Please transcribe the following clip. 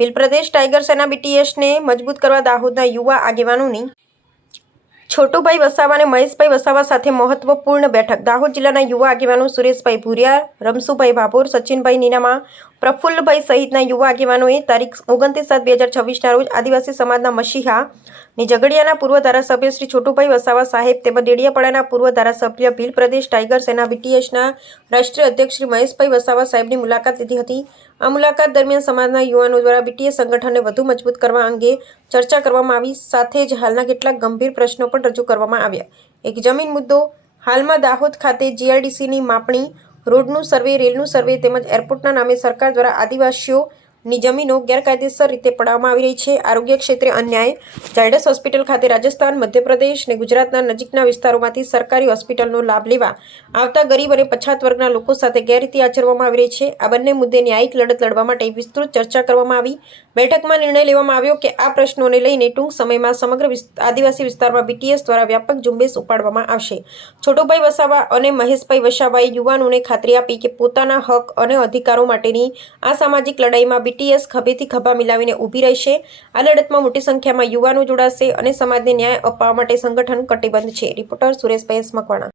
ભીલ પ્રદેશ tiger સેના બીટીએસને મજબૂત કરવા દાહોદના યુવા આગેવાનોની છોટુભાઈ વસાવા અને મહેશભાઈ વસાવા સાથે મહત્વપૂર્ણ બેઠક. દાહોદ જિલ્લાના યુવા આગેવાનો સુરેશભાઈ ભુરિયા, રમસુભાઈ ભાભોર, સચિનભાઈ નીનામા, પ્રફુલ્લભાઈ સહિતના યુવા આગેવાનોએ તારીખ 29/7/2024ના રોજ આદિવાસી સમાજના મસીહા ની ઝઘડિયાના પૂર્વ ધારાસભ્ય શ્રી છોટુભાઈ વસાવા સાહેબ તેમજ ડેડિયાપાડાના પૂર્વ ધારાસભ્ય ભીલ પ્રદેશ ટાઈગર સેના બીટીએસના રાષ્ટ્રીય અધ્યક્ષ શ્રી મહેશભાઈ વસાવા સાહેબની મુલાકાત લીધી હતી. આ મુલાકાત દરમિયાન સમાજના યુવાનો દ્વારા બીટીએસ સંગઠનને વધુ મજબૂત કરવા અંગે ચર્ચા કરવામાં આવી. સાથે જ હાલના કેટલાક ગંભીર પ્રશ્નો પણ રજૂ કરવામાં આવ્યા. એક જમીન મુદ્દો. હાલમાં દાહોદ ખાતે જીઆઈડીસીની માપણી, રોડનું સર્વે, રેલનું સર્વે તેમજ એરપોર્ટના નામે સરકાર દ્વારા આદિવાસીઓની જમીનો ગેરકાયદેસર રીતે પડાવવામાં આવી રહી છે. આરોગ્ય ક્ષેત્રે અન્યાય. ઝાયડસ હોસ્પિટલ ખાતે રાજસ્થાન, મધ્યપ્રદેશ અને ગુજરાતના નજીકના વિસ્તારોમાંથી સરકારી હોસ્પિટલનો લાભ લેવા આવતા ગરીબ અને પછાત વર્ગના લોકો સાથે ગેરરીતિ આચરવામાં આવી રહી છે. આ બંને મુદ્દે ન્યાયિક લડત લડવા માટે વિસ્તૃત ચર્ચા કરવામાં આવી. બેઠકમાં નિર્ણય લેવામાં આવ્યો કે આ પ્રશ્નોને લઈને ટૂંક સમયમાં સમગ્ર આદિવાસી વિસ્તારમાં બીટીએસ દ્વારા વ્યાપક ઝુંબેશ ઉપાડવામાં આવશે. છોટુભાઈ વસાવા અને મહેશભાઈ વસાવાએ યુવાનોને ખાતરી આપી કે પોતાના હક અને અધિકારો માટેની આ સામાજિક લડાઈમાં બીટીએસ ખભેથી ખભા મિલાવીને ઊભી રહેશે. આ લડતમાં મોટી સંખ્યામાં યુવાનો જોડાશે અને સમાજને ન્યાય અપાવવા માટે સંગઠન કટિબદ્ધ છે. રિપોર્ટર સુરેશભાઈ મકવાણા.